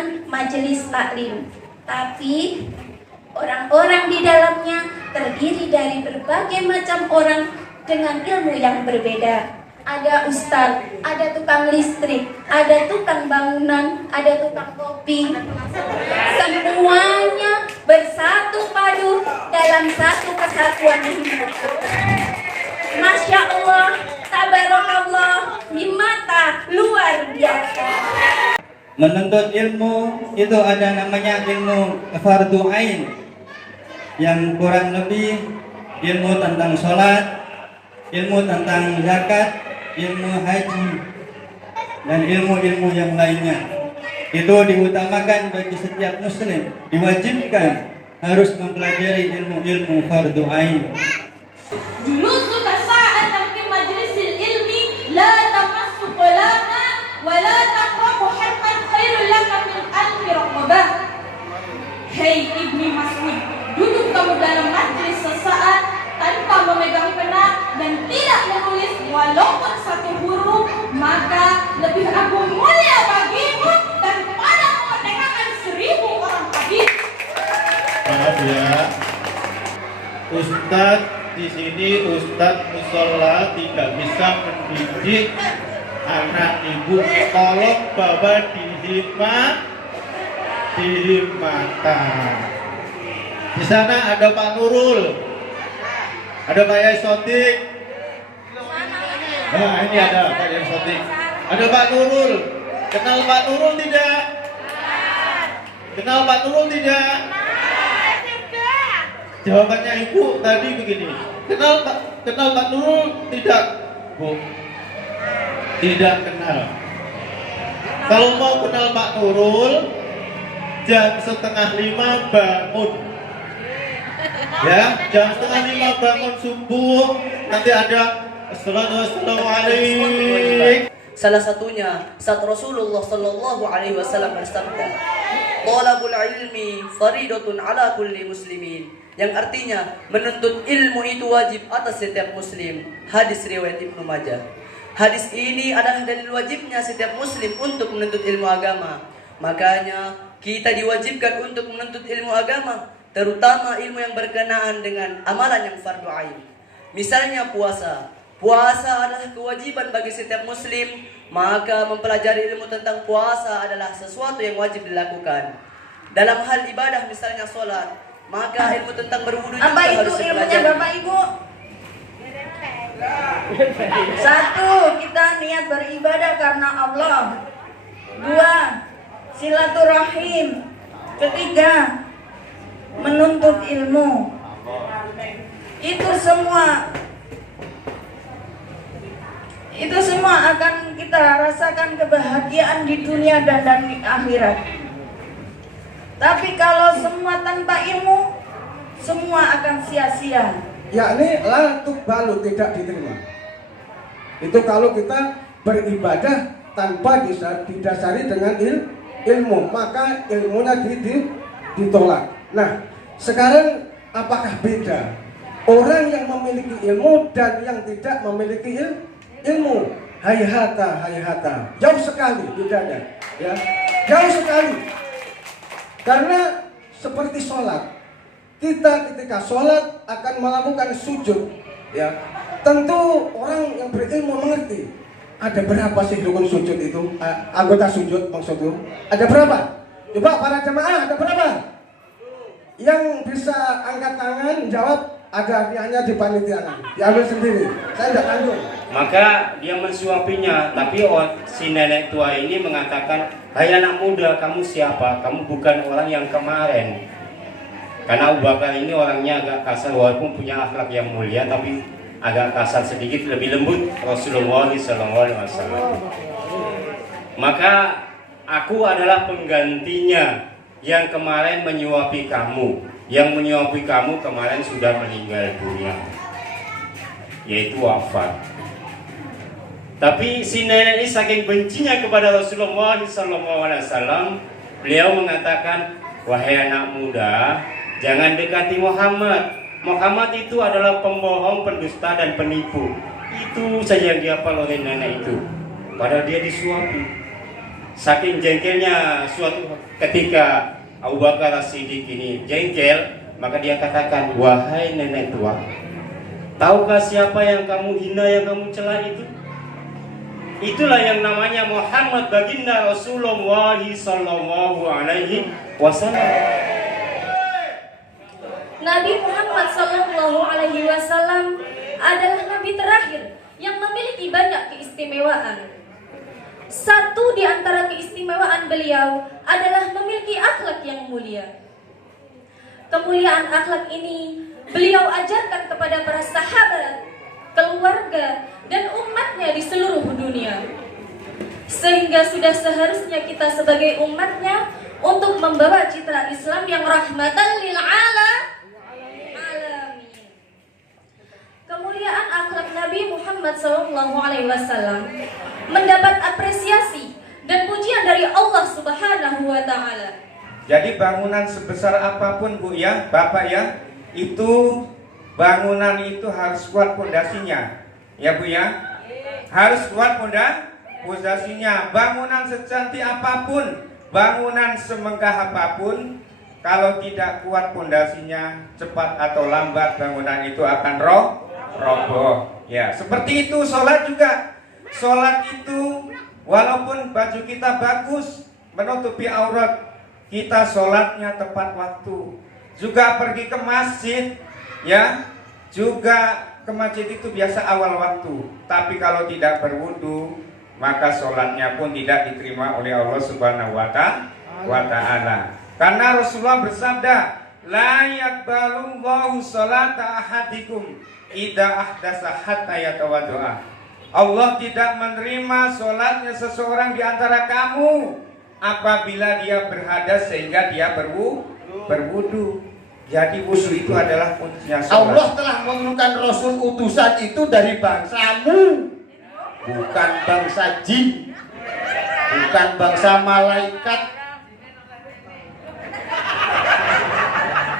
dengan majelis taklim. Tapi orang-orang di dalamnya terdiri dari berbagai macam orang dengan ilmu yang berbeda. Ada ustaz, ada tukang listrik, ada tukang bangunan, ada tukang kopi. Semuanya bersatu padu dalam satu kesatuan hidup. Masya Allah, tabarakallah, himmata luar biasa. Menuntut ilmu itu ada namanya ilmu fardu ain, yang kurang lebih ilmu tentang sholat, ilmu tentang zakat, ilmu haji, dan ilmu-ilmu yang lainnya. Itu diutamakan bagi setiap muslim, diwajibkan harus mempelajari ilmu-ilmu fardu ain. Julusuka sa'atan fi majlisil ilmi la tamassu qalama wa la taqrabu harfan khairul laka min alfi raqabah. Hei Ibni Mas'ud, duduk kamu dalam majlis sesaat tanpa memegang pena dan tidak menulis walaupun satu huruf, maka lebih agung mulia bagimu daripada memerdekakan 1000 orang hadis. Maaf ya, Ustadz di sini Ustadz musola tidak bisa mendidik anak ibu. Tolong bawa dihimata. Di sana ada Pak Nurul, ada Pak Yai Sotik. Nah ini ada Pak Yai Sotik, ada Pak Nurul. Kenal Pak Nurul tidak? Kenal Pak Nurul tidak? Jawabannya ibu tadi begini. Kenal Pak Nurul tidak? Bu, tidak kenal. Kalau mau kenal Pak Nurul, jam 4:30 bangun. Ya, jam 4:30 bangun subuh. Nanti ada Assalamualaikum. Salah satunya saat Rasulullah Sallallahu Alaihi Wasallam bersabda, "Talabul ilmi faridatun ala kulli muslimin." Yang artinya menuntut ilmu itu wajib atas setiap muslim. Hadis riwayat Ibnu Majah. Hadis ini adalah dalil wajibnya setiap muslim untuk menuntut ilmu agama. Makanya kita diwajibkan untuk menuntut ilmu agama, terutama ilmu yang berkenaan dengan amalan yang fardu ain. Misalnya puasa. Puasa adalah kewajiban bagi setiap muslim, maka mempelajari ilmu tentang puasa adalah sesuatu yang wajib dilakukan. Dalam hal ibadah misalnya sholat, maka ilmu tentang berwudu juga harus dipelajari. Apa itu ilmunya Bapak Ibu? 1. Kita niat beribadah karena Allah. 2. Silaturahim. 3. Menuntut ilmu. Itu semua akan kita rasakan kebahagiaan di dunia dan di akhirat. Tapi kalau semua tanpa ilmu, semua akan sia-sia. Yakni la tuqbalu, tidak diterima. Itu kalau kita beribadah tanpa didasari dengan ilmu, maka ilmunya ditolak. Nah, sekarang apakah beda orang yang memiliki ilmu dan yang tidak memiliki ilmu? Hayhata, jauh sekali bedanya, ya, jauh sekali. Karena seperti sholat, kita ketika sholat akan melakukan sujud, ya, tentu orang yang berilmu mengerti ada berapa sih rukun sujud itu, anggota sujud maksudnya, ada berapa? Coba para jemaah, ada berapa? Yang bisa angkat tangan jawab, ada hadiahnya di panitia, diambil sendiri, saya tidak tanggung. Maka dia mensuapinya, tapi si nenek tua ini mengatakan, "Hai anak muda, kamu siapa? Kamu bukan orang yang kemarin." Karena Abu Bakar ini orangnya agak kasar, walaupun punya akhlak yang mulia, tapi agak kasar sedikit, lebih lembut Rasulullah SAW. Maka aku adalah penggantinya yang kemarin menyuapi kamu. Yang menyuapi kamu kemarin sudah meninggal dunia, yaitu wafat. Tapi si nenek ini saking bencinya kepada Rasulullah SAW, beliau mengatakan, "Wahai anak muda, jangan dekati Muhammad. Muhammad itu adalah pembohong, pendusta, dan penipu." Itu saja yang dihafal oleh nenek itu. Padahal dia disuapi. Saking jengkelnya suatu ketika Abu Bakar As-Siddiq ini jengkel, maka dia katakan, wahai nenek tua, tahukah siapa yang kamu hina, yang kamu cela itu? Itulah yang namanya Muhammad baginda Rasulullah sallallahu alaihi wasallam. Nabi Muhammad sallallahu alaihi wasallam adalah nabi terakhir yang memiliki banyak keistimewaan. Satu di antara keistimewaan beliau adalah memiliki akhlak yang mulia. Kemuliaan akhlak ini beliau ajarkan kepada para sahabat, keluarga, dan umatnya di seluruh dunia. Sehingga sudah seharusnya kita sebagai umatnya untuk membawa citra Islam yang rahmatan lil alamin. Kemuliaan akhlak Nabi Muhammad SAW mendapat apresiasi dan pujian dari Allah Subhanahu wa taala. Jadi bangunan sebesar apapun Bu ya, Bapak ya, itu bangunan itu harus kuat pondasinya. Ya Bu ya. Harus kuat pondasinya. Bangunan secantik apapun, bangunan semegah apapun, kalau tidak kuat pondasinya, cepat atau lambat bangunan itu akan roboh. Ya, seperti itu sholat juga. Sholat itu walaupun baju kita bagus menutupi aurat, kita sholatnya tepat waktu. Juga pergi ke masjid, ya, juga ke masjid itu biasa awal waktu. Tapi kalau tidak berwudu, maka sholatnya pun tidak diterima oleh Allah Subhanahu wa Ta'ala. Karena Rasulullah bersabda, la yaqbalullahu sholata ahadikum idza ahdasa hatta yatawaddoa. Allah tidak menerima sholatnya seseorang di antara kamu apabila dia berhadas sehingga dia berwudu. Jadi wudu itu adalah kuncinya sholat. Allah telah menurunkan Rasul utusan itu dari bangsamu, bukan bangsa jin, bukan bangsa malaikat.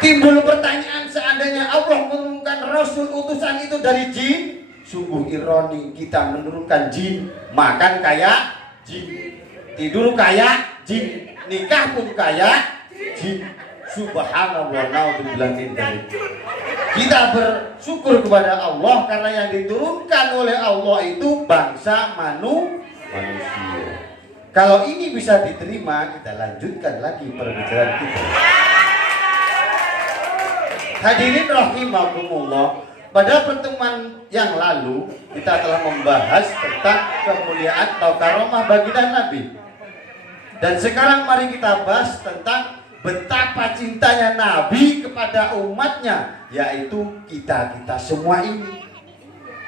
Timbul pertanyaan, seandainya Allah menurunkan Rasul utusan itu dari jin, sungguh ironi, kita menurunkan jin, makan kayak jin, tidur kayak jin, nikah pun kayak jin. Subhanallah, naudzubillah min dzalik. Kita bersyukur kepada Allah karena yang diturunkan oleh Allah itu bangsa manusia. Kalau ini bisa diterima, kita lanjutkan lagi perbincangan kita. Hadirin rahimakumullah, pada pertemuan yang lalu kita telah membahas tentang kemuliaan atau karomah baginda Nabi. Dan sekarang mari kita bahas tentang betapa cintanya Nabi kepada umatnya, yaitu kita semua ini.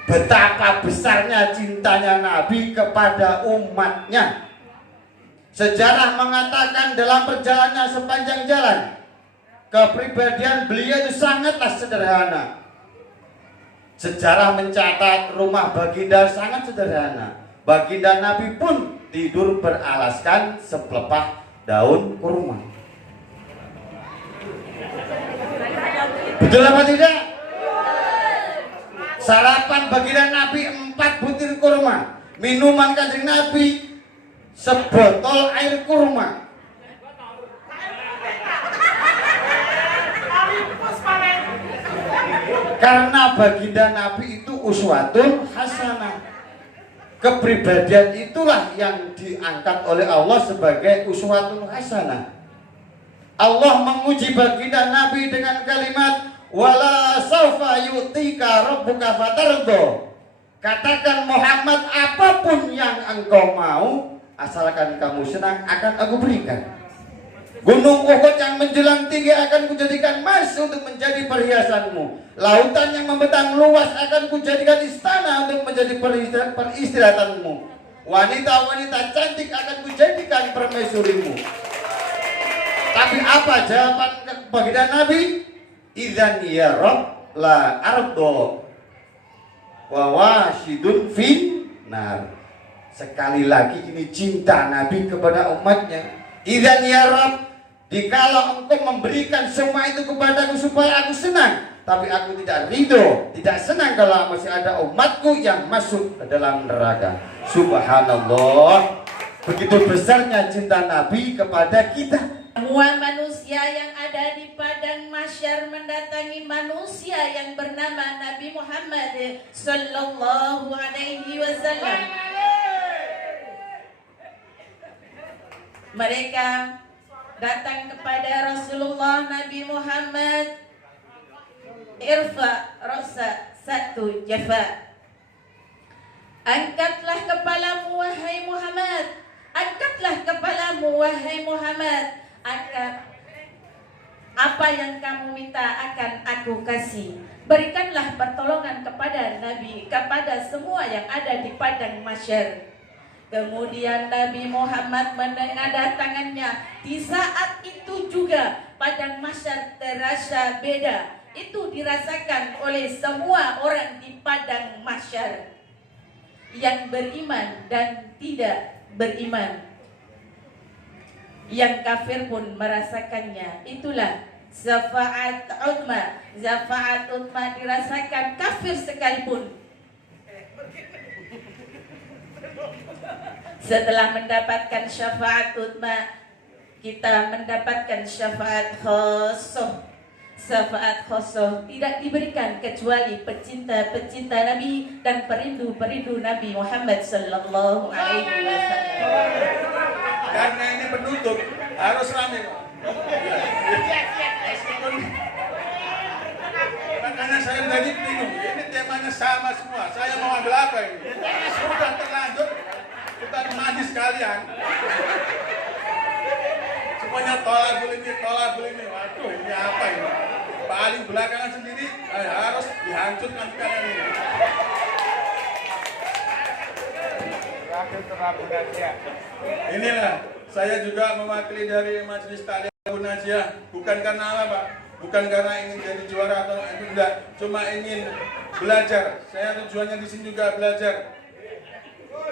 Betapa besarnya cintanya Nabi kepada umatnya. Sejarah mengatakan dalam perjalanannya sepanjang jalan, kepribadian beliau itu sangatlah sederhana. Sejarah mencatat rumah baginda sangat sederhana. Baginda Nabi pun tidur beralaskan sepelepah daun kurma. Betul apa tidak? Sarapan baginda Nabi 4 butir kurma. Minuman kanjeng Nabi sebotol air kurma. Karena baginda Nabi itu uswatun hasanah. Kepribadian itulah yang diangkat oleh Allah sebagai uswatun hasanah. Allah menguji baginda Nabi dengan kalimat wala saufa yu'tika rabbuka fatardo. Katakan Muhammad, apapun yang engkau mau, asalkan kamu senang, akan aku berikan. Gunung Uhud yang menjulang tinggi akan kujadikan emas untuk menjadi perhiasanmu. Lautan yang membentang luas akan kujadikan istana untuk menjadi peristirahatanmu. Wanita-wanita cantik akan kujadikan permaisurimu. Tapi apa jawaban baginda Nabi? Idzan ya Rabb la ardo wa wasidun fin nar. Sekali lagi ini cinta Nabi kepada umatnya. Idzan ya Rabb, dikalau engkau memberikan semua itu kepadaku supaya aku senang, tapi aku tidak ridho, tidak senang kalau masih ada umatku yang masuk ke dalam neraka. Subhanallah. Begitu besarnya cinta Nabi kepada kita. Semua manusia yang ada di padang mahsyar mendatangi manusia yang bernama Nabi Muhammad sallallahu alaihi wasallam. Mereka datang kepada Rasulullah Nabi Muhammad, irfa rasa satu jafa. Angkatlah kepalamu wahai Muhammad, angkatlah kepalamu wahai Muhammad. Apa yang kamu minta akan aku kasih. Berikanlah pertolongan kepada Nabi, kepada semua yang ada di padang mahsyar. Kemudian Nabi Muhammad menengadahkannya. Di saat itu juga padang mahsyar terasa beda. Itu dirasakan oleh semua orang di padang mahsyar, yang beriman dan tidak beriman. Yang kafir pun merasakannya. Itulah syafaat uzma. Syafaat uzma dirasakan kafir sekalipun. Setelah mendapatkan syafaat uzma, kita mendapatkan syafaat khosoh. Syafaat khosoh tidak diberikan kecuali pecinta-pecinta Nabi dan perindu-perindu Nabi Muhammad sallallahu alaihi wasallam. Karena ini penutup harus ramai. Makanya saya tadi bingung. Ini temanya sama semua. Saya mau ambil apa ini? Sudah terlanjur kita mandi sekalian. Semuanya tolak ini. Waduh, ini apa ini? Paling belakangan sendiri harus dihancurkan kalian ini. Inilah saya juga mewakili dari Majelis Taklim Abu Najiyah, bukan karena apa Pak, bukan karena ingin jadi juara atau itu enggak, cuma ingin belajar. Saya tujuannya di sini juga belajar.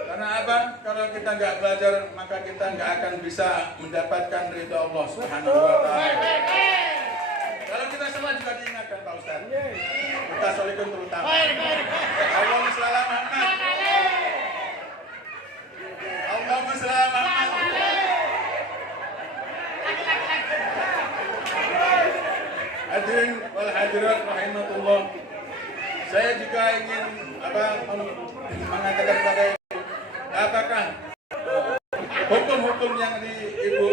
Karena apa? Kalau kita nggak belajar, maka kita nggak akan bisa mendapatkan ridha Allah Subhanahu wa Ta'ala. Kalau kita semua juga diingatkan Pak Ustaz, kita solikum terutama. Allahumma shalli ala Muhammad. Allahumma shalli ala Muhammad. Hadirin wal hadirat rahimakumullah. Saya juga ingin mengatakan pada apakah hukum-hukum yang di Ibu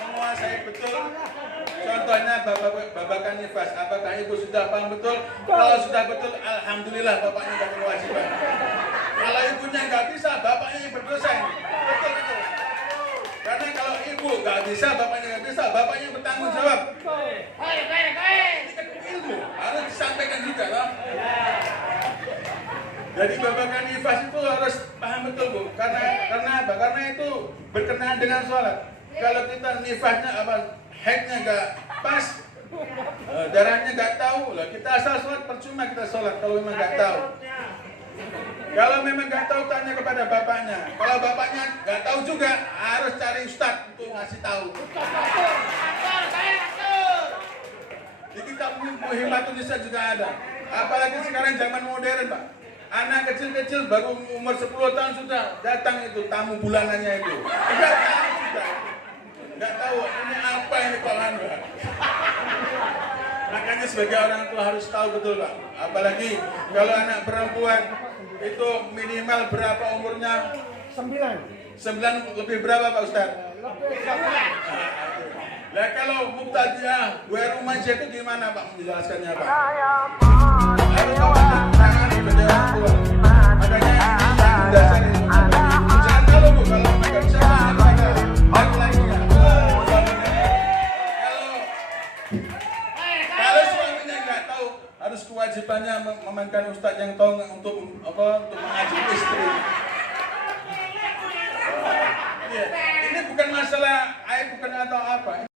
menguasai betul. Contohnya babakan nifas, apakah Ibu sudah paham betul? Kalau sudah betul, alhamdulillah bapaknya tidak berkewajiban. Kalau ibunya nggak bisa, bapaknya yang berdosa ini. Betul. Karena kalau ibu nggak bisa, bapaknya nggak bisa, bapaknya yang bertanggung jawab. Ini kan ilmu, harus disampaikan juga loh. Jadi babakan nifas itu harus paham betul Bu. Karena apa? Karena itu berkenaan dengan sholat. Kalau kita nifasnya haidnya nggak pas, darahnya nggak tahu, lah kita asal sholat percuma kita sholat kalau memang nggak tahu. Kalau memang nggak tahu, tanya kepada bapaknya. Kalau bapaknya nggak tahu juga, harus cari ustadz untuk ngasih tahu. Di kitab Muhimmatun Nisa juga ada. Apalagi sekarang zaman modern Pak. Anak kecil-kecil baru umur 10 tahun sudah datang itu tamu bulanannya itu. Nggak tahu sudah. Nggak tahu ini apa ini Pak Landa. Makanya sebagai orang tua harus tahu betul Pak. Apalagi kalau anak perempuan itu minimal berapa umurnya? 9 lebih berapa Pak Ustaz? Nah kalau mubtadi'ah gue rumah itu gimana Pak menjelaskannya Pak? Harus tangan sebagai orang tua. Makanya ini yang mendasar itu. Jangan kalau Bu, kalau nggak bisa laki-lakinya. Kalau suaminya nggak tahu, harus kewajibannya memainkan ustadz yang tahu untuk mengaji istri. Ya, ini bukan masalah aib bukan atau apa.